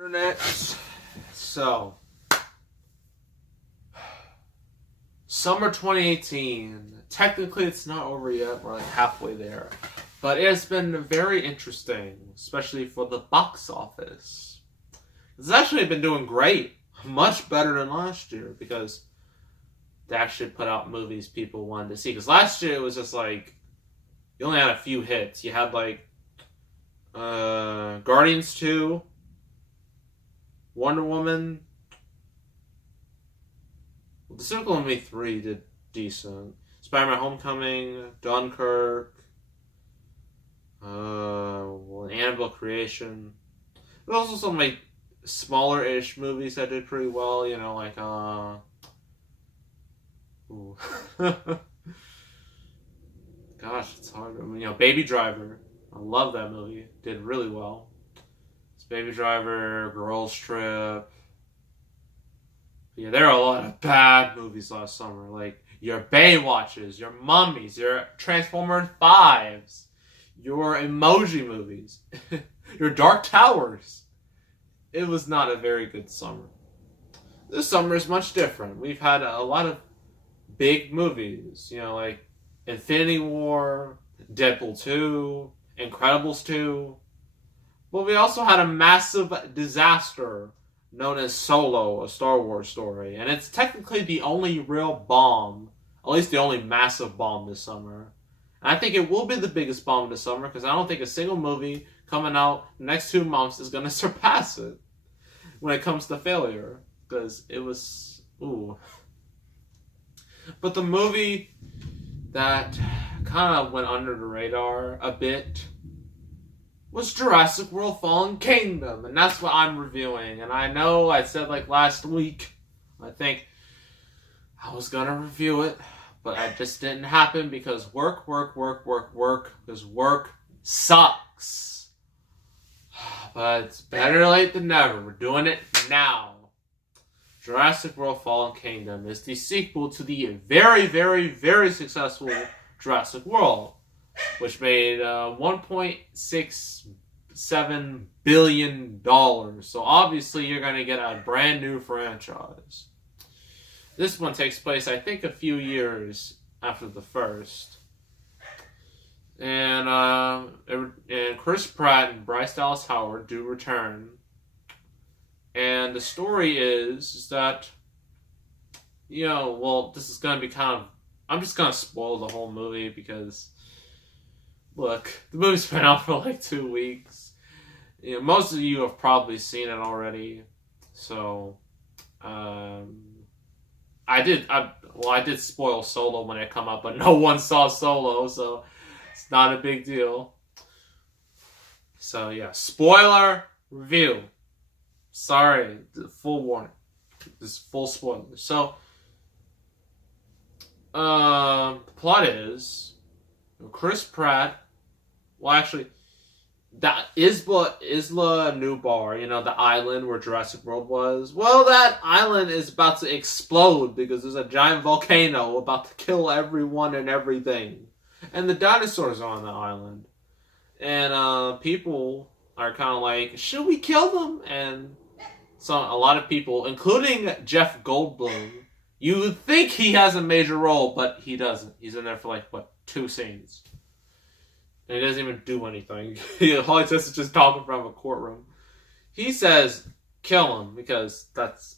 Internet. So, summer 2018. Technically, it's not over yet. We're like halfway there. But it's been very interesting, especially for the box office. It's actually been doing great. Much better than last year because they actually put out movies people wanted to see. Because last year it was just like, you only had a few hits. You had like Guardians 2, Wonder Woman. The Circle of Me 3 did decent. Spider-Man Homecoming, Dunkirk, Annabelle Creation. There's also some like smaller-ish movies that did pretty well, you know, like gosh, it's hard. I mean, you know, Baby Driver. I love that movie. Did really well. It's Baby Driver, Girls Trip. Yeah, there are a lot of bad movies last summer. Like your Baywatches, your Mummies, your Transformers 5s, your Emoji movies, your Dark Towers. It was not a very good summer. This summer is much different. We've had a lot of big movies, you know, like Infinity War, Deadpool 2, Incredibles 2. But we also had a massive disaster known as Solo, a Star Wars story. And it's technically the only real bomb, at least the only massive bomb this summer. And I think it will be the biggest bomb this summer because I don't think a single movie coming out the next 2 months is going to surpass it when it comes to failure. Because it was, But the movie that kind of went under the radar a bit was Jurassic World Fallen Kingdom, and that's what I'm reviewing. And I know I said like last week, I think I was gonna review it, but it just didn't happen because work, because work sucks. But it's better late than never. We're doing it now. Jurassic World Fallen Kingdom is the sequel to the very, very, very successful Jurassic World, which made $1.67 billion. So obviously you're going to get a brand new franchise. This one takes place, I think, a few years after the first. And Chris Pratt and Bryce Dallas Howard do return. And the story is that, you know, well, this is going to be I'm just going to spoil the whole movie because, look, the movie's been out for like 2 weeks. You know, most of you have probably seen it already. So, I did spoil Solo when it came out, but no one saw Solo, so it's not a big deal. So, yeah, spoiler review. Sorry, full warning. This is full spoiler. So, the plot is Chris Pratt. Well, actually, that Isla Nublar, you know, the island where Jurassic World was. Well, that island is about to explode because there's a giant volcano about to kill everyone and everything, and the dinosaurs are on the island, and people are kind of like, should we kill them? And so a lot of people, including Jeff Goldblum, you would think he has a major role, but he doesn't. He's in there for like, 2 scenes. And he doesn't even do anything. All he does is just talk in front of a courtroom. He says, kill him, because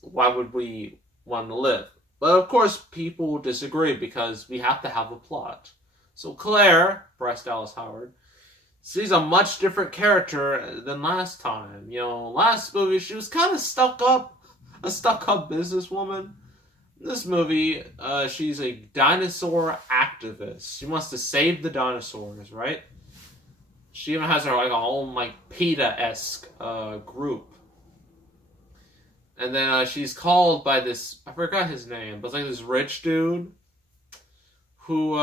why would we want him to live? But of course, people disagree because we have to have a plot. So Claire, Bryce Dallas Howard, she's a much different character than last time. You know, last movie she was kind of a stuck-up businesswoman. In this movie, she's a dinosaur activist. She wants to save the dinosaurs, right? She even has her like a own like PETA-esque group. And then she's called by this, I forgot his name, but it's like this rich dude who you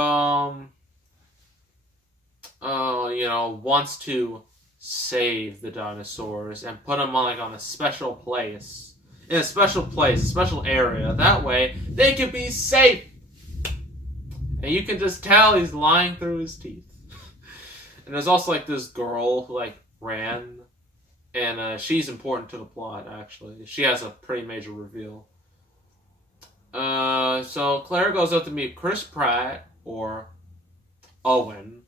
know, wants to save the dinosaurs and put them on a special place. In a special area. That way, they can be safe. And you can just tell he's lying through his teeth. And there's also like this girl who like ran And she's important to the plot, actually. She has a pretty major reveal. So Claire goes up to meet Chris Pratt, or Owen.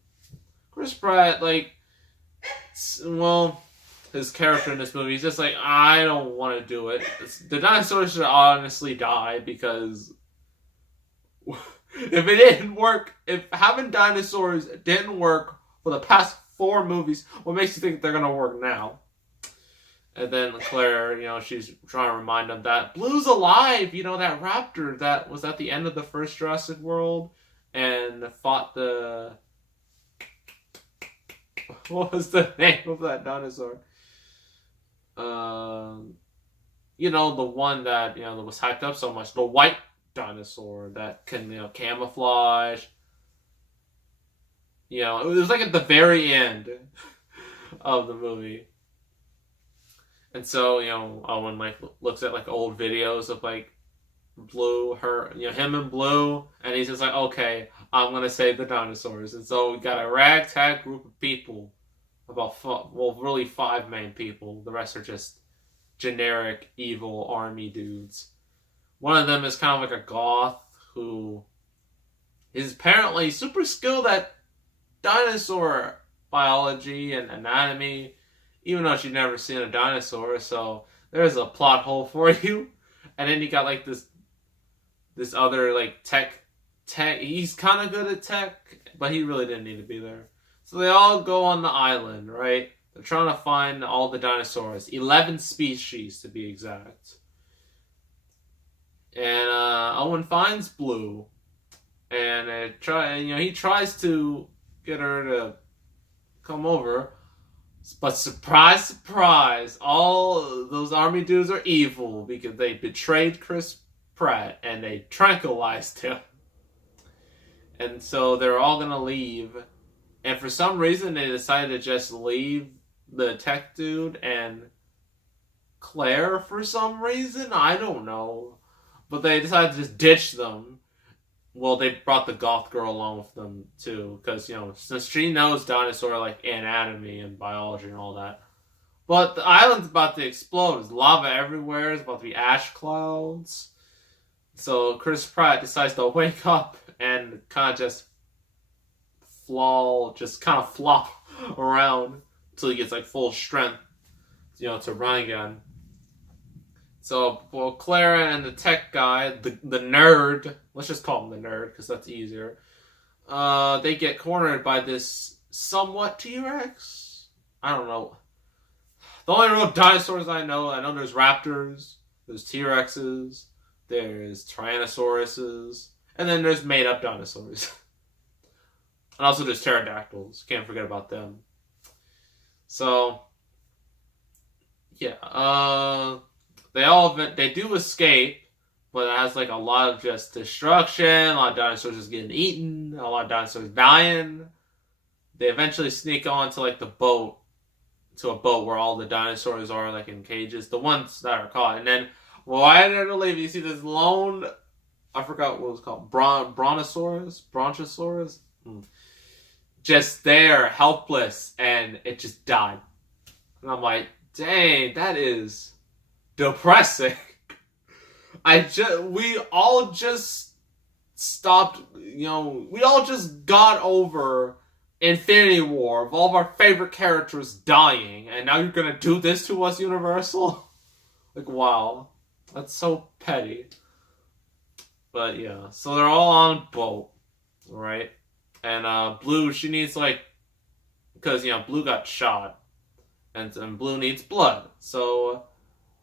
Chris Pratt, like, well, his character in this movie, he's just like, I don't want to do it. The dinosaurs should honestly die, because if it didn't work, if having dinosaurs didn't work for the past 4 movies, what makes you think they're going to work now? And then Claire, she's trying to remind them that Blue's alive, that raptor that was at the end of the first Jurassic World and fought the... What was the name of that dinosaur? The one that, that was hyped up so much. The white dinosaur that can, camouflage. It was like at the very end of the movie. And so, Owen, looks at, old videos of, Blue, him and Blue, and he's just like, okay, I'm gonna save the dinosaurs. And so we got a ragtag group of people, really 5 main people. The rest are just generic, evil army dudes. One of them is kind of like a goth who is apparently super skilled at dinosaur biology and anatomy, even though she'd never seen a dinosaur, so there's a plot hole for you. And then you got this other tech. He's kind of good at tech, but he really didn't need to be there. So they all go on the island, right? They're trying to find all the dinosaurs, 11 species to be exact. And Owen finds Blue, and he tries to get her to come over. But surprise, surprise, all those army dudes are evil because they betrayed Chris Pratt and they tranquilized him. And so they're all going to leave. And for some reason, they decided to just leave the tech dude and Claire for some reason. I don't know. But they decided to just ditch them. Well, they brought the goth girl along with them, too. Because, since she knows dinosaur, anatomy and biology and all that. But the island's about to explode. There's lava everywhere. There's about to be ash clouds. So Chris Pratt decides to wake up and kind of just flop around until he gets, full strength, to run again. So, Clara and the tech guy, the nerd, let's just call him the nerd because that's easier, they get cornered by this somewhat T-Rex? I don't know. The only real dinosaurs I know there's raptors, there's T-Rexes, there's Tyrannosauruses, and then there's made-up dinosaurs. And also there's pterodactyls. Can't forget about them. So, yeah, they do escape, but it has a lot of just destruction, a lot of dinosaurs just getting eaten, a lot of dinosaurs dying. They eventually sneak on to a boat where all the dinosaurs are in cages, the ones that are caught. And then right they're leaving, you see this lone, I forgot what it was called, Brontosaurus, just there, helpless, and it just died. And I'm like, dang, that is depressing. We all just stopped, we all just got over Infinity War of all of our favorite characters dying, and now you're gonna do this to us, Universal? Wow. That's so petty. But yeah, so they're all on a boat, right? And Blue, she needs because Blue got shot, and Blue needs blood. So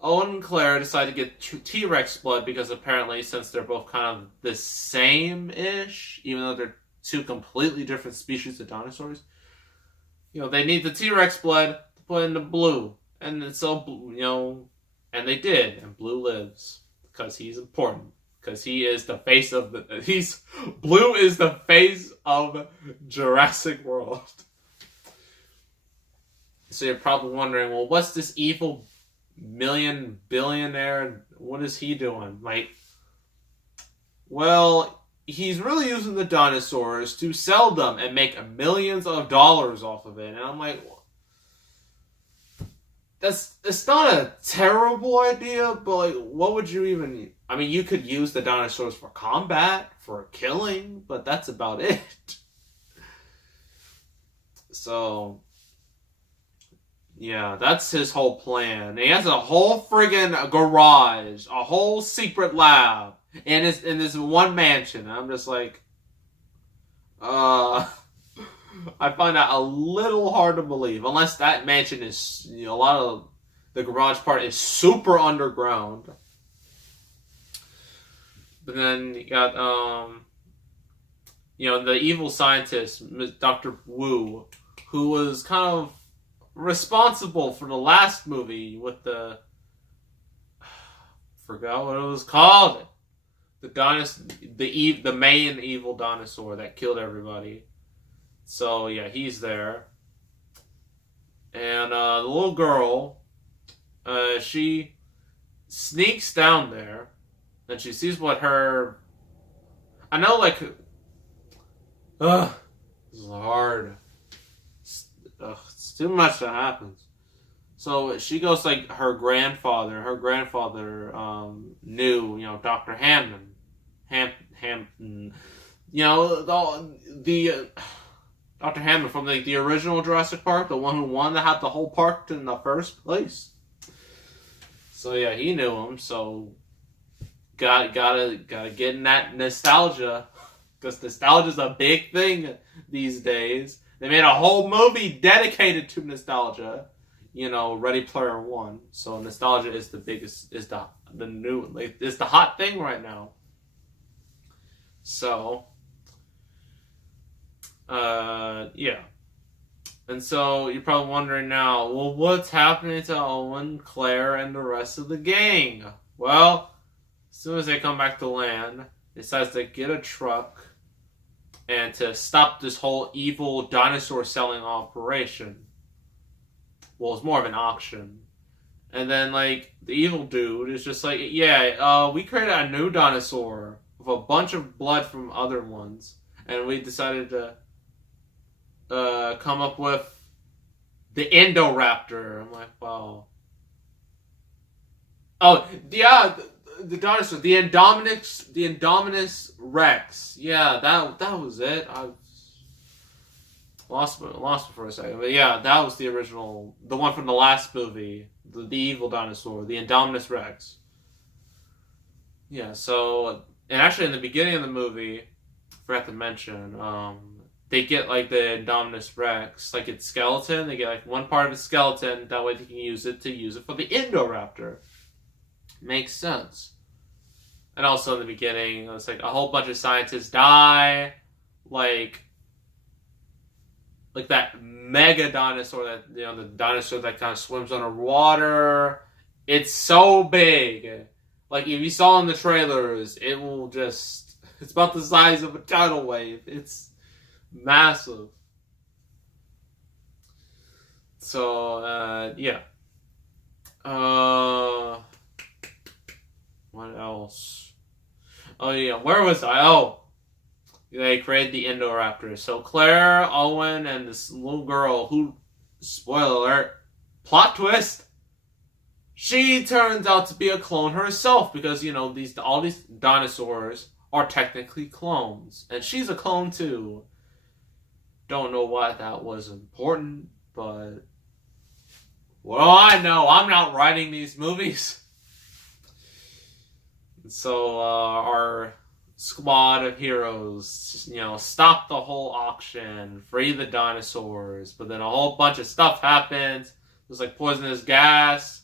Owen and Claire decide to get T-Rex blood because apparently, since they're both kind of the same-ish, even though they're 2 completely different species of dinosaurs, they need the T-Rex blood to put into Blue, and so and they did, and Blue lives because he's important. Because he is the face of Blue is the face of Jurassic World. So you're probably wondering, well, what's this evil billionaire? What is he doing? Well, he's really using the dinosaurs to sell them and make millions of dollars off of it. And I'm like, it's not a terrible idea, but like, what would you even? I mean, you could use the dinosaurs for combat, for killing, but that's about it. So yeah, that's his whole plan. He has a whole friggin' garage, a whole secret lab, in this one mansion. I'm just like, uh, I find that a little hard to believe, unless that mansion is, a lot of the garage part is super underground. But then you got, the evil scientist, Dr. Wu, who was kind of responsible for the last movie with forgot what it was called. The main evil dinosaur that killed everybody. So yeah, he's there. And the little girl, she sneaks down there, and she sees what her. I know, like, this is hard. It's too much that happens. So she goes like her grandfather. Her grandfather knew, Dr. Hampton. Hampton. The Dr. Hammond from the original Jurassic Park, the one who wanted to have the whole park in the first place. So yeah, he knew him. So gotta get in that nostalgia, because nostalgia's a big thing these days. They made a whole movie dedicated to nostalgia. Ready Player One. So nostalgia is the biggest, is the new, like, it's the hot thing right now. So. Yeah. And so you're probably wondering now, well, what's happening to Owen, Claire, and the rest of the gang? Well, as soon as they come back to land, they decide to get a truck and to stop this whole evil dinosaur selling operation. Well, it's more of an auction. And then, like, the evil dude is just like, yeah, we created a new dinosaur with a bunch of blood from other ones. And we decided to come up with the Indoraptor. I'm like, wow. Oh, yeah, the dinosaur, the Indominus Rex. Yeah, that was it. I lost it for a second, but yeah, that was the original, the one from the last movie, the evil dinosaur, the Indominus Rex. Yeah, so, and actually in the beginning of the movie, I forgot to mention, they get like the Indominus Rex, like its skeleton. They get like one part of its skeleton. That way they can use it for the Indoraptor. Makes sense. And also in the beginning, it's like a whole bunch of scientists die. Like that mega dinosaur that, the dinosaur that kind of swims underwater. It's so big. Like if you saw in the trailers, it's about the size of a tidal wave. It's massive. So, yeah. What else? Oh, yeah. Where was I? Oh. They created the Indoraptor. So Claire, Owen, and this little girl who, spoiler alert, plot twist, she turns out to be a clone herself because, all these dinosaurs are technically clones. And she's a clone too. Don't know why that was important, but well, I know. I'm not writing these movies. So our squad of heroes, stop the whole auction, free the dinosaurs, but then a whole bunch of stuff happens. There's like poisonous gas,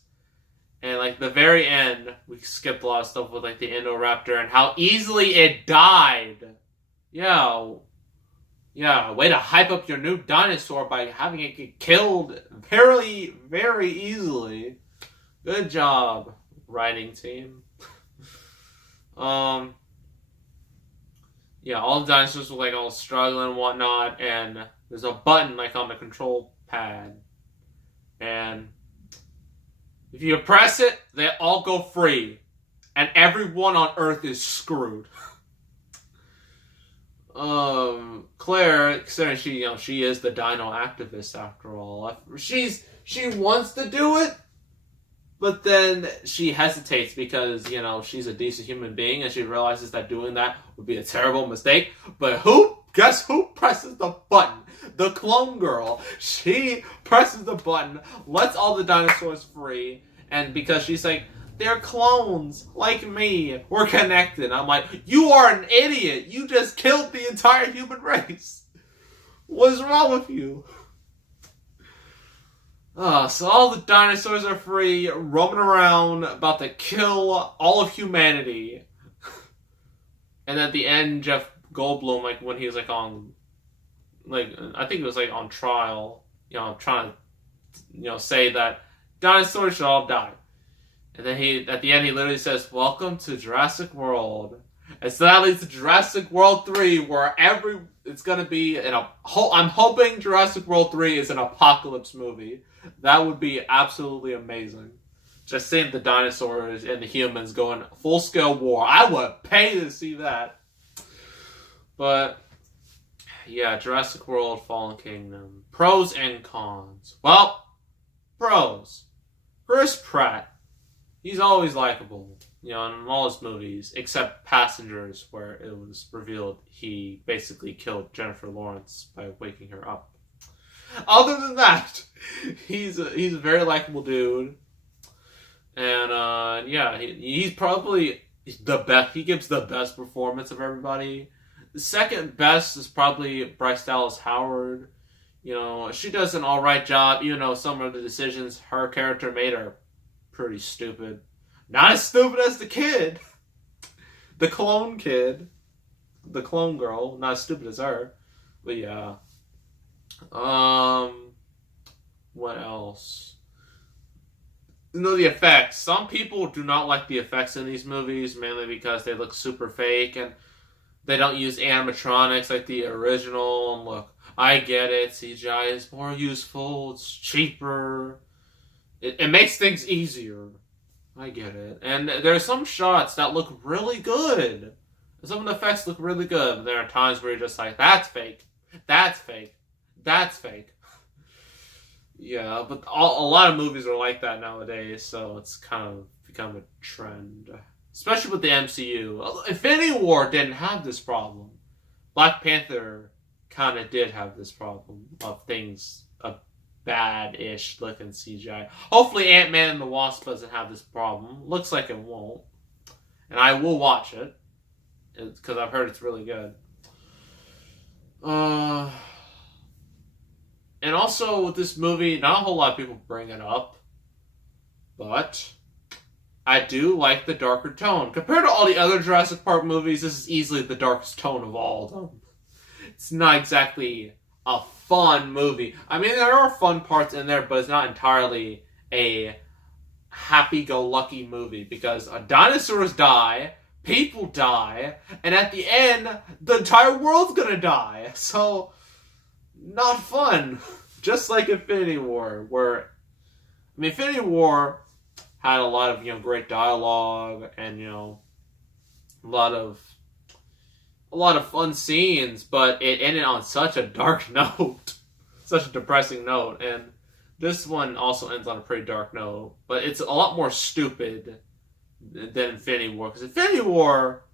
and like the very end, we skipped a lot of stuff with like the Indoraptor and how easily it died. Yeah, way to hype up your new dinosaur by having it get killed very, very easily. Good job, writing team. Yeah, all the dinosaurs were like all struggling and whatnot, and there's a button like on the control pad. And if you press it, they all go free. And everyone on Earth is screwed. Claire, considering she is the dino activist after all, she wants to do it, But then she hesitates because, she's a decent human being and she realizes that doing that would be a terrible mistake. But guess who presses the button? The clone girl. She presses the button, lets all the dinosaurs free, and because she's like, they're clones, like me. We're connected. I'm like, you are an idiot. You just killed the entire human race. What is wrong with you? So all the dinosaurs are free, roaming around, about to kill all of humanity. And at the end, Jeff Goldblum, when he was on, I think it was on trial, trying to, say that dinosaurs should all die. And then at the end, he literally says, "Welcome to Jurassic World." And so that leads to Jurassic World 3, where it's gonna be I'm hoping Jurassic World 3 is an apocalypse movie. That would be absolutely amazing. Just seeing the dinosaurs and the humans going full-scale war. I would pay to see that. But, yeah, Jurassic World, Fallen Kingdom. Pros and cons. Well, pros. Chris Pratt. He's always likable, in all his movies, except Passengers, where it was revealed he basically killed Jennifer Lawrence by waking her up. Other than that, he's a very likable dude. And, he's probably the best. He gives the best performance of everybody. The second best is probably Bryce Dallas Howard. She does an alright job, even though some of the decisions her character made are pretty stupid. Not as stupid as the kid. The clone kid. The clone girl. Not as stupid as her. But yeah. What else? The effects. Some people do not like the effects in these movies, mainly because they look super fake and they don't use animatronics like the original. And look, I get it. CGI is more useful. It's cheaper. It makes things easier. I get it. And there are some shots that look really good. Some of the effects look really good. But there are times where you're just like, that's fake. That's fake. That's fake. Yeah, but a lot of movies are like that nowadays, so it's kind of become a trend. Especially with the MCU. Infinity War didn't have this problem. Black Panther kind of did have this problem of things bad-ish looking CGI. Hopefully Ant-Man and the Wasp doesn't have this problem. Looks like it won't. And I will watch it. Because I've heard it's really good. And also with this movie, not a whole lot of people bring it up. But I do like the darker tone. Compared to all the other Jurassic Park movies, this is easily the darkest tone of all of them. It's not exactly a fun movie. I mean, there are fun parts in there, but it's not entirely a happy-go-lucky movie because dinosaurs die, people die, and at the end, the entire world's gonna die. So, not fun. Just like Infinity War, Infinity War had a lot of, great dialogue and, a lot of fun scenes, but it ended on such a dark note. Such a depressing note. And this one also ends on a pretty dark note. But it's a lot more stupid than Infinity War. Because Infinity War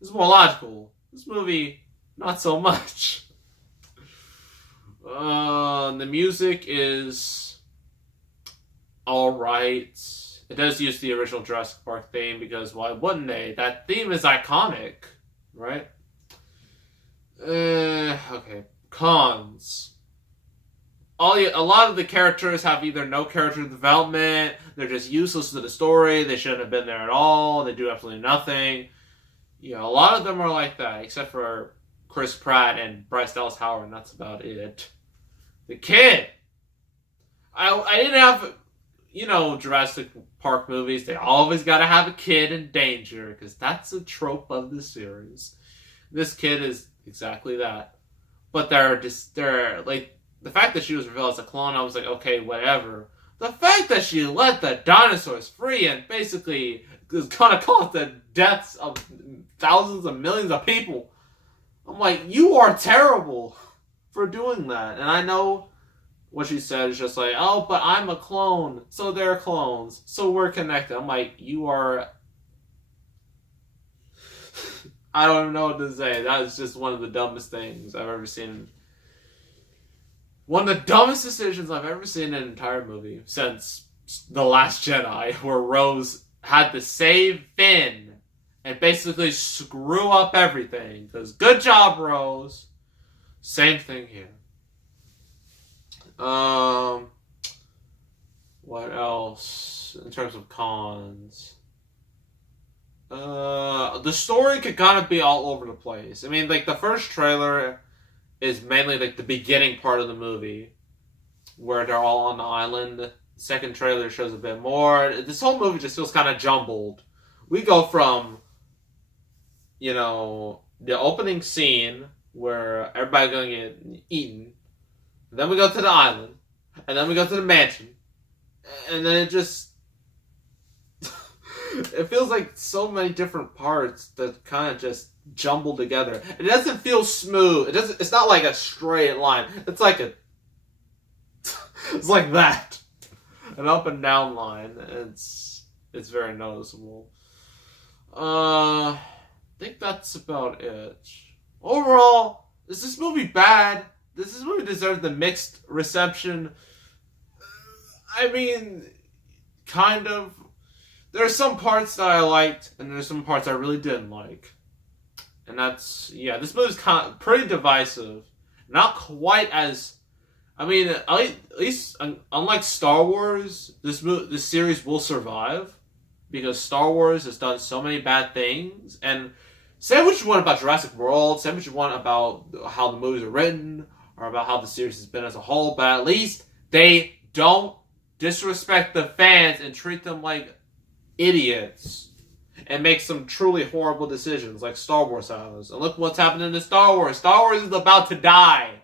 is more logical. This movie, not so much. The music is alright. It does use the original Jurassic Park theme because why wouldn't they? That theme is iconic, right? Okay. Cons. A lot of the characters have either no character development, they're just useless to the story, they shouldn't have been there at all, they do absolutely nothing. A lot of them are like that, except for Chris Pratt and Bryce Dallas Howard, and that's about it. The kid! I didn't have, Jurassic Park movies, they always gotta have a kid in danger, because that's a trope of the series. This kid is exactly that. But they're the fact that she was revealed as a clone, I was like, okay, whatever. The fact that she let the dinosaurs free and basically is gonna cause the deaths of thousands of millions of people, I'm like, you are terrible for doing that. And I know what she said is just like, oh, but I'm a clone, so they're clones, so we're connected. I'm like, you are... I don't even know what to say. That is just one of the dumbest things I've ever seen. One of the dumbest decisions I've ever seen in an entire movie since The Last Jedi, where Rose had to save Finn and basically screw up everything. Because good job, Rose. Same thing here. What else in terms of cons? The story could kind of be all over the place. I mean, like, the first trailer is mainly like the beginning part of the movie where they're all on the island. The second trailer shows a bit more. This whole movie just feels kind of jumbled. We go from, you know, the opening scene where everybody's going to get eaten. Then we go to the island. And then we go to the mansion. And then it just... it feels like so many different parts that kind of just jumble together. It doesn't feel smooth. It's not like a straight line. It's like a... it's like that. An up and down line. It's very noticeable. I think that's about it. Overall, is this movie bad? Does this movie deserve the mixed reception? I mean, kind of. There are some parts that I liked, and there's some parts I really didn't like. And that's, yeah, this movie's kind of pretty divisive. Not quite as, I mean, at least, unlike Star Wars, this series will survive. Because Star Wars has done so many bad things. And say what you want about Jurassic World, say what you want about how the movies are written, or about how the series has been as a whole, but at least they don't disrespect the fans and treat them like idiots and make some truly horrible decisions like Star Wars has. And look what's happening to Star Wars. Star Wars is about to die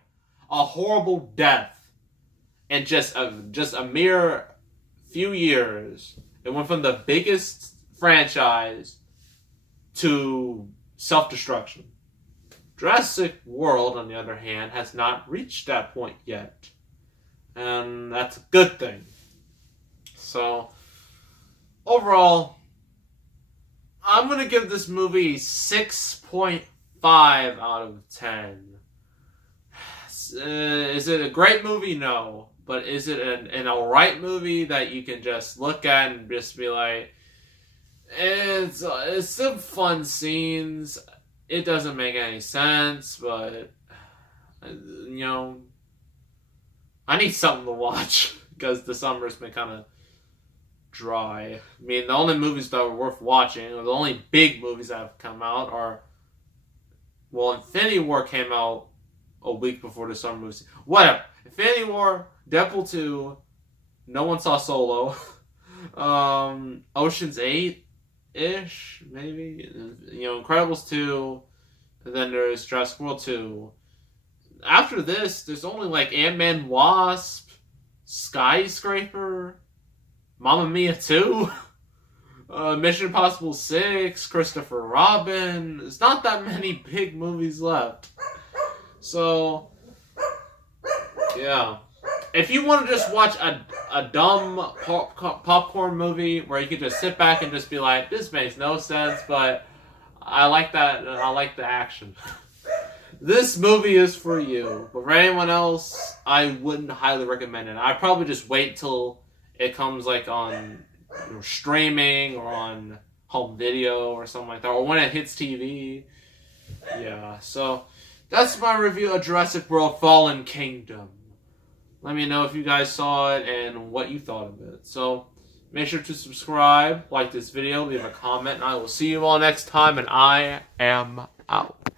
a horrible death in just a mere few years. It went from the biggest franchise to self-destruction. Jurassic World, on the other hand, has not reached that point yet. And that's a good thing. So, overall, I'm going to give this movie 6.5 out of 10. Is it a great movie? No. But is it an alright movie that you can just look at and just be like, it's some fun scenes. It doesn't make any sense, but, you know, I need something to watch because the summer's been kind of dry. I mean, the only movies that are worth watching, or the only big movies that have come out are, well, Infinity War came out a week before the summer movies. Whatever. Infinity War, Deadpool 2, no one saw Solo, Ocean's 8-ish, maybe, you know, Incredibles 2, and then there's Jurassic World 2. After this, there's only like Ant-Man Wasp, Skyscraper, Mamma Mia 2, Mission Impossible 6, Christopher Robin. There's not that many big movies left. So, yeah. If you want to just watch a dumb popcorn movie where you can just sit back and just be like, this makes no sense, but I like that, I like the action. This movie is for you. But for anyone else, I wouldn't highly recommend it. I'd probably just wait till it comes like on, you know, streaming or on home video or something like that. Or when it hits TV. Yeah, so that's my review of Jurassic World Fallen Kingdom. Let me know if you guys saw it and what you thought of it. So, make sure to subscribe, like this video, leave a comment, and I will see you all next time, and I am out.